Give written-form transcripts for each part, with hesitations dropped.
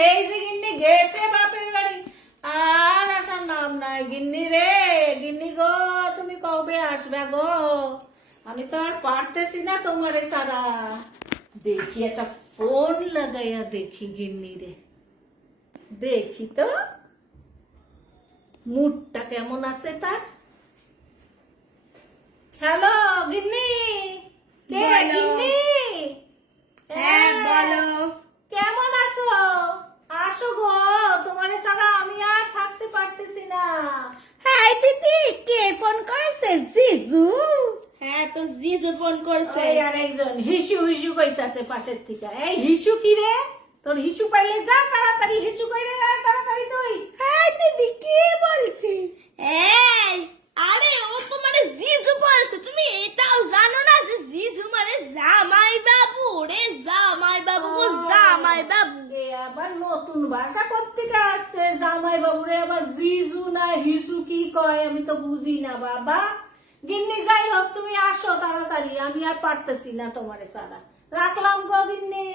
সেই যে গিন্নি গেছে বাপের বাড়ি, আর আসার নাম নাই। গিন্নি রে, গিন্নি গো, তুমি কবে আসবে গো? আমি তো আর পারতেছি না তোমারে ছাড়া। দেখি একটা ফোন লাগাইয়া দেখি গিন্নি রে, দেখি তো মুডটা কেমন আছে তার। হ্যালো গিন্নি, কে বলো। গিন্নি? হ্যাঁ বলো। কেমন আছো? আসো গো, তোমারে ছাড়া আমি আর থাকতে পারতেছি না। হাই দিদি, কে ফোন করেছে? জিজু। হ্যাঁ তো জিজু ফোন করছে। ওই আর একজন হিসু হিসু কইতাছে পাশের থেকে। এই হিসু কি রে? তোর হিসু পাইলে যা তাড়াতাড়ি হিসু কইরে যা তাড়াতাড়ি তুই। হ্যাঁ দিদি, কি বলছি? এই আরে ও তো মানে জিজু বলছে, তুমি এটাও জানো না যে জিজু মানে জামাই বাবু? রে জামাই বাবু গো, জামাই বাবু। এ আবার নতুন ভাষা কোত্থেকে আসছে? জামাই বাবুরে আবার জিজু না হিসু কি কয় আমি তো বুঝি না বাবা। গিন্নি যাই হোক, তুমি আসো তাড়াতাড়ি, আমি আর পারতেছি না তোমারে ছাড়া। রাখলাম গো গিন্নি।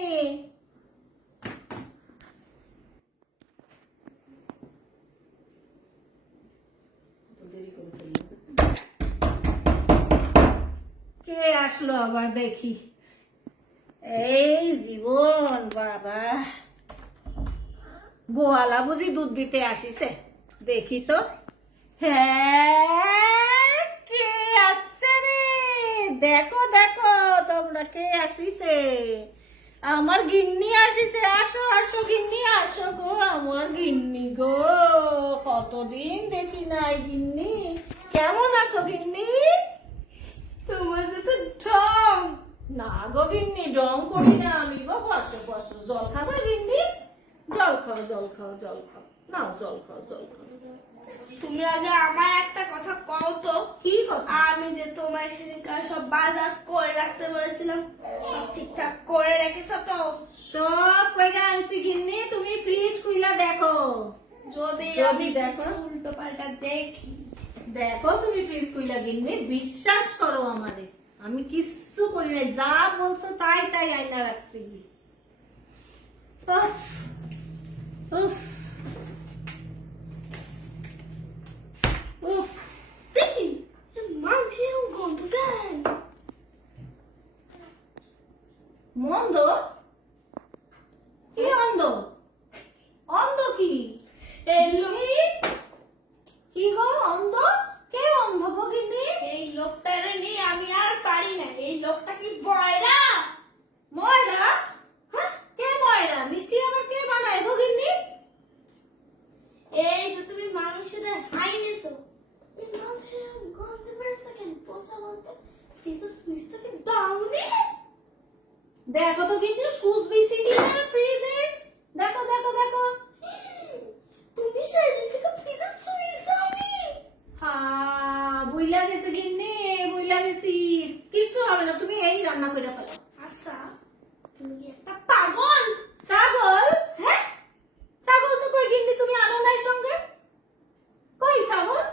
কে আসলো আবার দেখি? এই জীবন বাবা, গোয়ালা বুঝি দুধ দিতে আসিছে, দেখি তো। হ্যাঁ, কে আসছে রে? দেখো দেখো তোমরা, কে আসিছে? আমার গিন্নি আসিছে। আসো আসো গিন্নি, আসো গো আমার গিন্নি গো, কতদিন দেখি নাই গিন্নি। কেমন আছো গিন্নি? তোমার তো ঠং। না গো গিন্নি, ডং করি না আমি গো। বসো বসো, জল খাবা গিন্নি? জল খাও জল খাও জল খাও, নাও জল খাও জল খাও। তুমি আগে আমার একটা কথা কও তো। কি কথা? আমি যে তোমার সেদিনকার সব বাজার করে রাখতে বলেছিলাম, সব ঠিকঠাক করে রেখেছো তো? সব কইরা আনছি গিন্নি, তুমি ফ্রিজ খুইলা দেখো। যদি যদি আমি দেখো। উল্টো পাল্টা দেখি। দেখো তুমি ফ্রিজ খুইলা গিন্নি, বিশ্বাস করো আমারে, আমি কিচ্ছু করি নাই, যা বলছো তাই তাই আইনা রাখছি। উফ, উফ, উফ। দেখি মাংসের গন্ধ কেন? মন্দ? কি অন্ধ? অন্ধ কি? এই লোক, কি গো অন্ধ? কে অন্ধ গো গিন্নি? এই লোকটারে নিয়ে আমি আর পারি না। এই লোকটা কি বয়রা? ময়রা? হ্যাঁ? কে ময়রা? মিষ্টি আবার কে বানায় গো গিন্নি? এই যে তুমি মাংসটা হাই নিছো, এই মাংসের গন্ধ বেরোচ্ছে কেন? পোষা গন্ধ। পিসা সুইচটাকে দাওনি? দেখো তো গিন্নি, সুস দিছি কিনা ফ্রিজে। দেখো দেখো দেখো। তুমি সেদিন থেকে পিসা সুইচ দাওনি? হ্যাঁ, বুইলা গেছে গিন্নি, বুইলা গেছি। কিছু হবে না, তুমি এই রান্না করে ফেলো। আচ্ছা, তুমি কি একটা পাগল? ছাগল? হ্যাঁ? ছাগল তো কই গিন্নি, তুমি আনো নাই সঙ্গে? কই ছাগল?